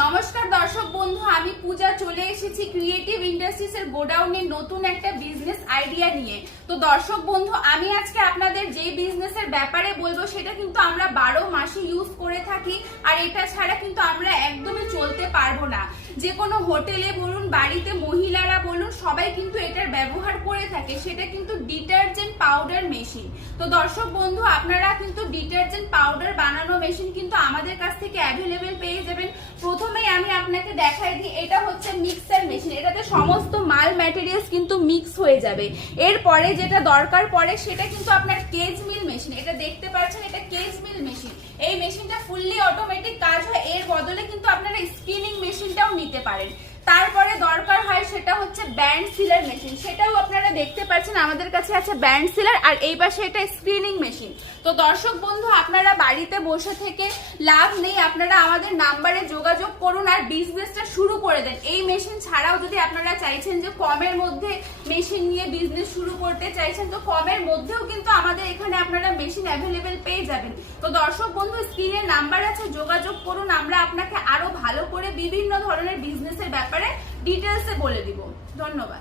নমস্কার দর্শক বন্ধু, আমি পূজা চলে এসেছি ক্রিয়েটিভ ইন্ডাস্ট্রিজ এর গোডাউনের নতুন একটা বিজনেস আইডিয়া নিয়ে। তো দর্শক বন্ধু, আমি আজকে আপনাদের যে বিজনেসের ব্যাপারে বলবো সেটা কিন্তু আমরা 12 মাসে ইউজ করে থাকি, আর এটা ছাড়া কিন্তু আমরা একদমই চলতে পারবো না। যে কোনো হোটেলে বলুন, বাড়িতে মহিলারা বলুন, সবাই কিন্তু এটার ব্যবহার করে থাকে। সেটা কিন্তু ডিটারজেন্ট পাউডার মেশিন। তো দর্শক বন্ধু, আপনারা কিন্তু ডিটারজেন্ট পাউডার বানানো মেশিন কিন্তু আমাদের কাছ থেকে অ্যাভেলেবেল পেয়ে যাবেন। প্রথমেই আমি আপনাকে দেখাই দিই, এটা হচ্ছে মিক্সার মেশিন। এটাতে সমস্ত মাল ম্যাটেরিয়ালস কিন্তু মিক্স হয়ে যাবে। এরপরে যেটা দরকার পড়ে সেটা কিন্তু আপনার কেজ মিল মেশিন। এটা দেখতে পাচ্ছেন, এটা কেজ মিল মেশিন। এই মেশিনটা ফুললি অটোমেটিক কাজ হয়। এর বদলে কিন্তু আপনারা স্পিনিং মেশিনটাও নিতে পারেন। তারপরে দরকার হয় সেটা হচ্ছে ব্যান্ড সিলার মেশিন। সেটাও আপনারা দেখতে পাচ্ছেন আমাদের কাছে আছে ব্যান্ড সিলার, আর এই পাশে এটা স্ক্রিনিং মেশিন। তো দর্শক বন্ধু, আপনারা বাড়িতে বসে থেকে লাভ নেই, আপনারা আমাদের নাম্বারে যোগাযোগ করুন আর বিজনেসটা শুরু করে দেন। এই মেশিন ছাড়াও যদি আপনারা চাইছেন যে কমের মধ্যে মেশিন নিয়ে বিজনেস শুরু করতে চাইছেন, তো কমের মধ্যেও কিন্তু আমাদের এখানে আপনারা মেশিন অ্যাভেলেবেল পেয়ে যাবেন। তো দর্শক বন্ধু, স্ক্রিনের নাম্বার আছে, যোগাযোগ করুন। আমরা আপনাকে আরো ভালো করে বিভিন্ন ধরনের বিজনেসের ব্যাপারে ডিটেলসে বলে দিব। ধন্যবাদ।